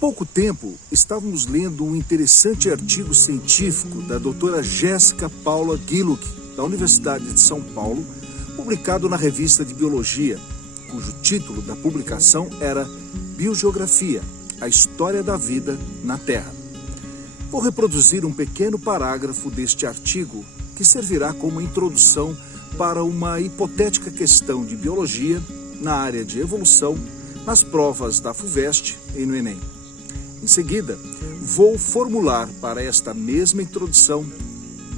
pouco tempo, estávamos lendo um interessante artigo científico da doutora Jéssica Paula Giluk, da Universidade de São Paulo, publicado na revista de Biologia, cujo título da publicação era Biogeografia, a história da vida na Terra. Vou reproduzir um pequeno parágrafo deste artigo que servirá como introdução para uma hipotética questão de biologia na área de evolução nas provas da FUVEST e no Enem. Em seguida, vou formular para esta mesma introdução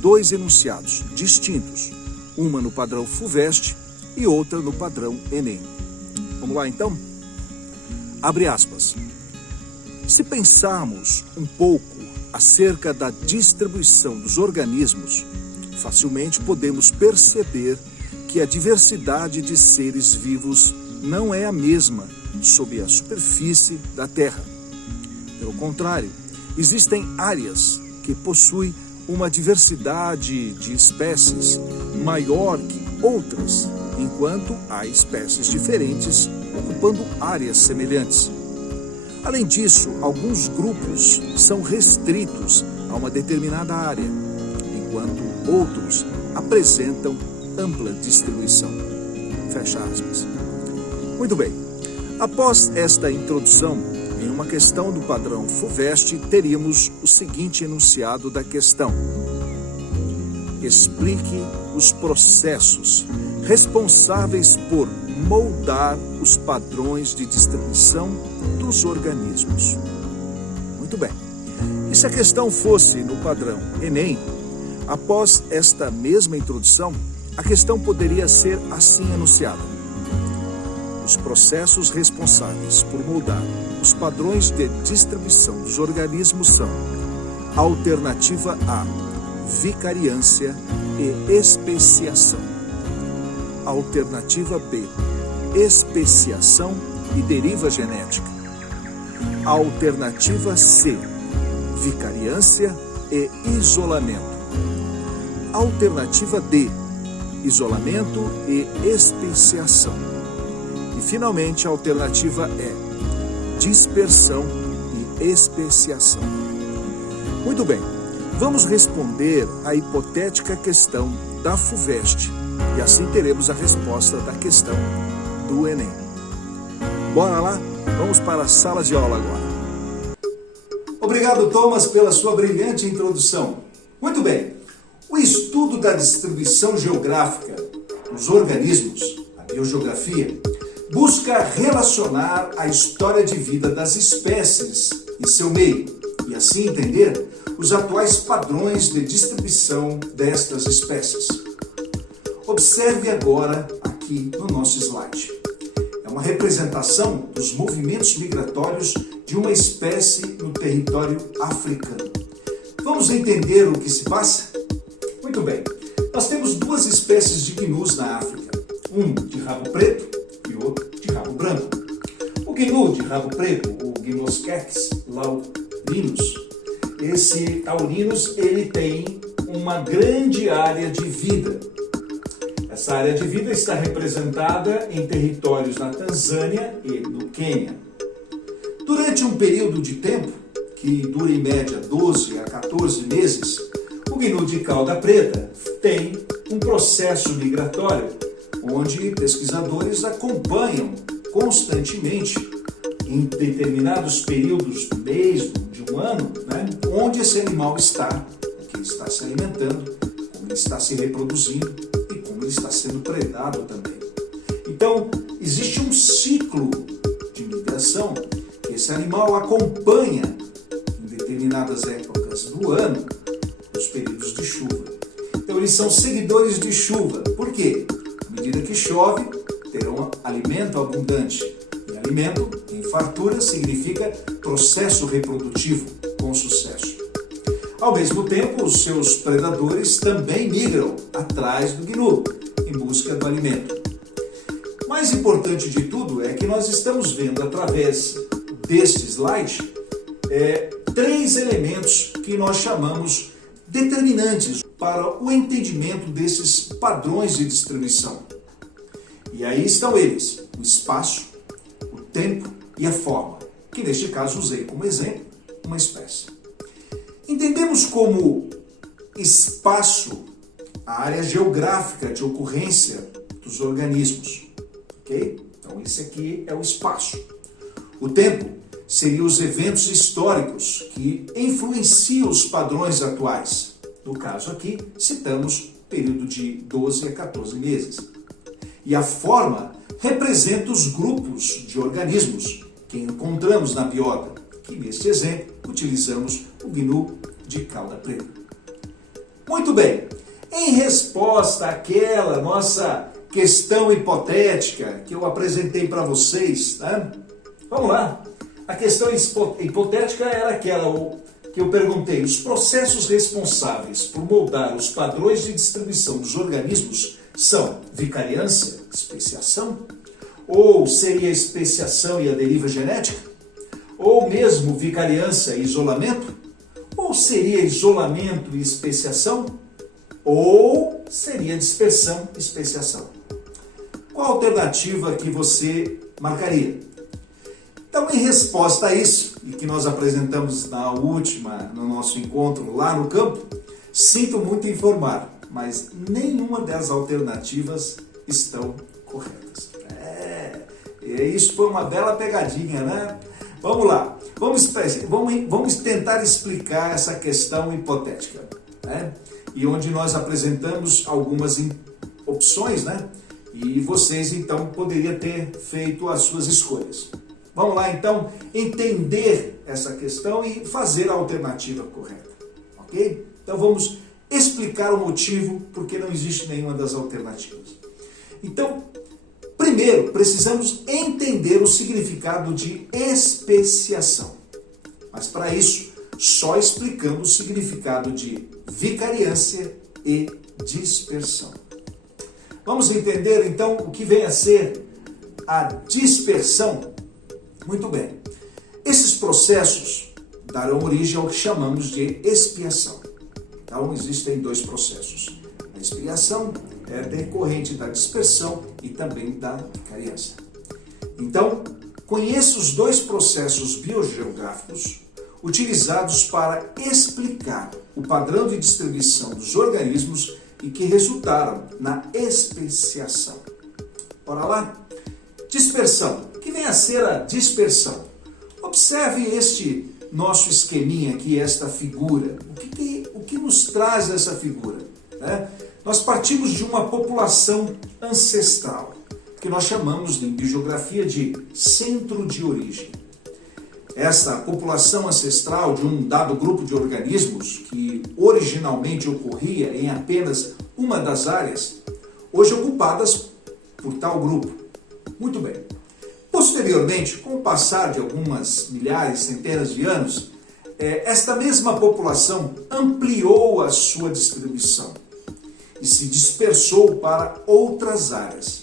dois enunciados distintos, uma no padrão FUVEST e outra no padrão Enem. Vamos lá então? Abre aspas. Se pensarmos um pouco acerca da distribuição dos organismos, facilmente podemos perceber que a diversidade de seres vivos não é a mesma sob a superfície da Terra. Pelo contrário, existem áreas que possuem uma diversidade de espécies maior que outras, enquanto há espécies diferentes ocupando áreas semelhantes. Além disso, alguns grupos são restritos a uma determinada área, enquanto outros apresentam ampla distribuição. Fecha aspas. Muito bem. Após esta introdução, em uma questão do padrão FUVEST, teríamos o seguinte enunciado da questão. Explique os processos responsáveis por moldar os padrões de distribuição dos organismos. Muito bem. E se a questão fosse no padrão Enem, após esta mesma introdução, a questão poderia ser assim enunciada. Os processos responsáveis por moldar os padrões de distribuição dos organismos são alternativa A, vicariância e especiação. Alternativa B, especiação e deriva genética. Alternativa C, vicariância e isolamento. Alternativa D, isolamento e especiação. E finalmente a alternativa E, dispersão e especiação. Muito bem, vamos responder a hipotética questão da FUVEST e assim teremos a resposta da questão do Enem. Bora lá? Vamos para a sala de aula agora. Obrigado, Thomas, pela sua brilhante introdução. Muito bem, o estudo da distribuição geográfica dos organismos, a biogeografia, busca relacionar a história de vida das espécies e seu meio, e assim entender os atuais padrões de distribuição destas espécies. Observe agora aqui no nosso slide. É uma representação dos movimentos migratórios de uma espécie no território africano. Vamos entender o que se passa? Muito bem. Nós temos duas espécies de gnus na África, um de rabo preto e outro de rabo branco. O gnu de rabo preto, o Gymnoscex laurinus, esse taurinus, ele tem uma grande área de vida. Essa área de vida está representada em territórios na Tanzânia e no Quênia. Durante um período de tempo, que dura em média 12 a 14 meses, o gnu de cauda preta tem um processo migratório, onde pesquisadores acompanham constantemente, em determinados períodos do mês, de um ano, onde esse animal está, o que ele está se alimentando, como ele está se reproduzindo e como ele está sendo predado também. Então, existe um ciclo de migração que esse animal acompanha em determinadas épocas do ano, nos períodos de chuva. Então, eles são seguidores de chuva. Por quê? À medida que chove, terão alimento abundante. E alimento, em fartura, significa processo reprodutivo com sucesso. Ao mesmo tempo, os seus predadores também migram atrás do gnu, em busca do alimento. Mais importante de tudo é que nós estamos vendo, através deste slide, três elementos que nós chamamos determinantes para o entendimento desses padrões de distribuição. E aí estão eles, o espaço, o tempo e a forma. que neste caso usei como exemplo uma espécie. Entendemos como espaço a área geográfica de ocorrência dos organismos, ok? Então esse aqui é o espaço. O tempo seria os eventos históricos que influenciam os padrões atuais. No caso aqui, citamos período de 12 a 14 meses. E a forma representa os grupos de organismos que encontramos na biota, que neste exemplo utilizamos o gnu de cauda preta. Muito bem, em resposta àquela nossa questão hipotética que eu apresentei para vocês, né? Vamos lá. A questão hipotética era aquela que eu perguntei: os processos responsáveis por moldar os padrões de distribuição dos organismos são vicariância, especiação? Ou seria a especiação e a deriva genética? Ou mesmo vicariância e isolamento? Ou seria isolamento e especiação? Ou seria dispersão e especiação? Qual a alternativa que você marcaria? Então, em resposta a isso, e que nós apresentamos no nosso encontro lá no campo, sinto muito informar, mas nenhuma das alternativas estão corretas. Isso foi uma bela pegadinha, né? Vamos lá, vamos tentar explicar essa questão hipotética, né? E onde nós apresentamos algumas opções, né? E vocês então poderiam ter feito as suas escolhas. Vamos lá então entender essa questão e fazer a alternativa correta, ok? Então vamos explicar o motivo porque não existe nenhuma das alternativas. Então, primeiro precisamos entender o significado de especiação. Mas para isso, só explicamos o significado de vicariância e dispersão. Vamos entender então o que vem a ser a dispersão? Muito bem. Esses processos darão origem ao que chamamos de expiação. Então existem dois processos. A expiação é decorrente da dispersão e também da vicariância. Então, conheça os dois processos biogeográficos utilizados para explicar o padrão de distribuição dos organismos e que resultaram na especiação. Bora lá? Dispersão. O que vem a ser a dispersão? Observe este nosso esqueminha aqui, esta figura. O que nos traz essa figura? Né? Nós partimos de uma população ancestral, que nós chamamos em biogeografia de centro de origem. Esta população ancestral de um dado grupo de organismos, que originalmente ocorria em apenas uma das áreas, hoje ocupadas por tal grupo. Muito bem. Posteriormente, com o passar de algumas milhares, centenas de anos, esta mesma população ampliou a sua distribuição e se dispersou para outras áreas,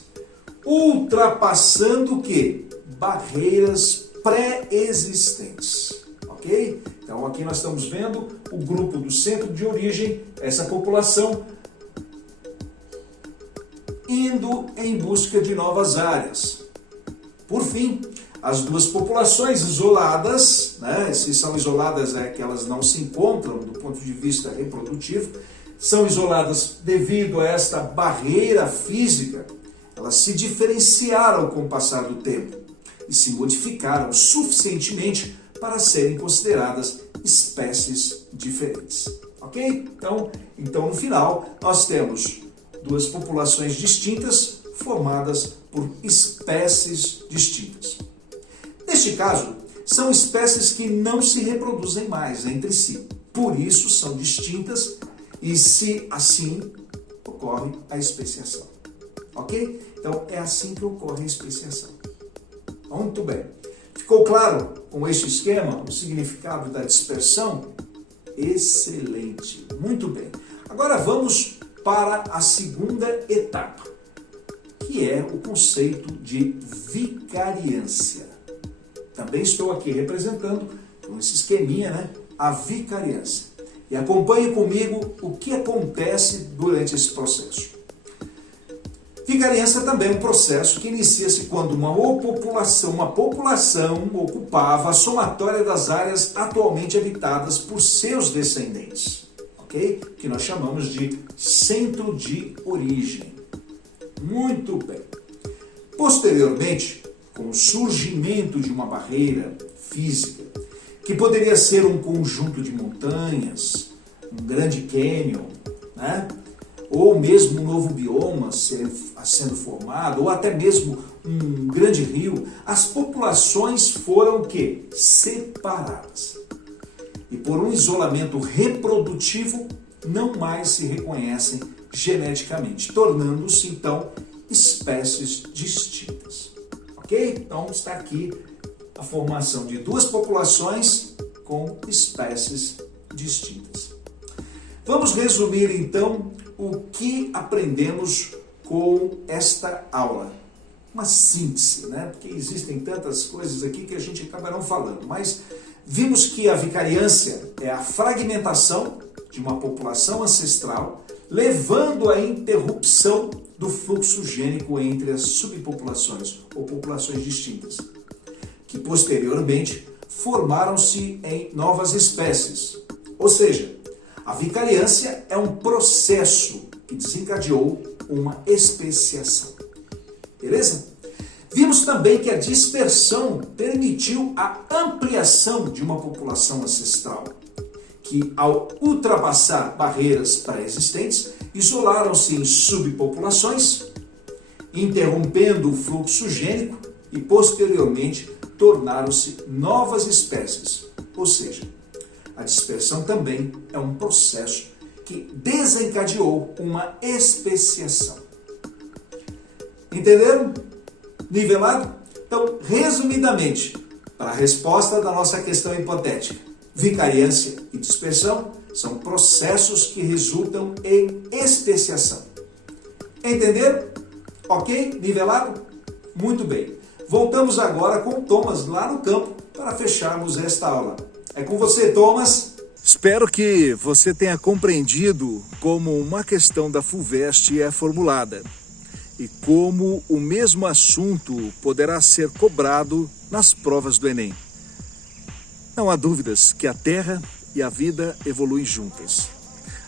ultrapassando o quê? Barreiras pré-existentes, ok? Então aqui nós estamos vendo o grupo do centro de origem, essa população indo em busca de novas áreas. Por fim, as duas populações isoladas, né? Se são isoladas é que elas não se encontram do ponto de vista reprodutivo, são isoladas devido a esta barreira física, elas se diferenciaram com o passar do tempo e se modificaram suficientemente para serem consideradas espécies diferentes. Ok? Então no final, nós temos duas populações distintas formadas por espécies distintas. Neste caso, são espécies que não se reproduzem mais entre si, por isso são distintas e se assim ocorre a especiação. Ok? Então é assim que ocorre a especiação. Muito bem. Ficou claro com este esquema o significado da dispersão? Excelente. Muito bem. Agora vamos para a segunda etapa, que é o conceito de vicariância. Também estou aqui representando, com esse esqueminha, né, a vicariância. E acompanhe comigo o que acontece durante esse processo. Vicariância também é um processo que inicia-se quando uma população ocupava a somatória das áreas atualmente habitadas por seus descendentes, ok? Que nós chamamos de centro de origem. Muito bem. Posteriormente, com o surgimento de uma barreira física, que poderia ser um conjunto de montanhas, um grande cânion, né? Ou mesmo um novo bioma sendo formado, ou até mesmo um grande rio, as populações foram o quê? Separadas. E por um isolamento reprodutivo, não mais se reconhecem geneticamente, tornando-se então espécies distintas. Ok? Então está aqui a formação de duas populações com espécies distintas. Vamos resumir então o que aprendemos com esta aula. Uma síntese, né? Porque existem tantas coisas aqui que a gente acaba não falando, mas vimos que a vicariância é a fragmentação de uma população ancestral, levando à interrupção do fluxo gênico entre as subpopulações ou populações distintas, que posteriormente formaram-se em novas espécies. Ou seja, a vicariância é um processo que desencadeou uma especiação. Beleza? Vimos também que a dispersão permitiu a ampliação de uma população ancestral, que ao ultrapassar barreiras pré-existentes, isolaram-se em subpopulações, interrompendo o fluxo gênico e posteriormente tornaram-se novas espécies. Ou seja, a dispersão também é um processo que desencadeou uma especiação. Entenderam? Nivelado? Então, resumidamente, para a resposta da nossa questão hipotética, vicariância e dispersão são processos que resultam em especiação. Entenderam? Ok? Nivelado? Muito bem. Voltamos agora com Thomas lá no campo para fecharmos esta aula. É com você, Thomas. Espero que você tenha compreendido como uma questão da FUVEST é formulada e como o mesmo assunto poderá ser cobrado nas provas do Enem. Não há dúvidas que a Terra e a vida evoluem juntas.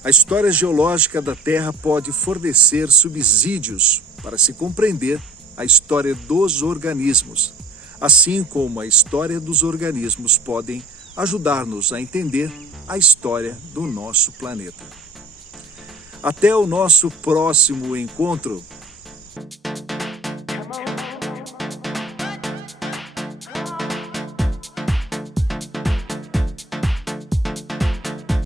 A história geológica da Terra pode fornecer subsídios para se compreender a história dos organismos, assim como a história dos organismos podem ajudar-nos a entender a história do nosso planeta. Até o nosso próximo encontro.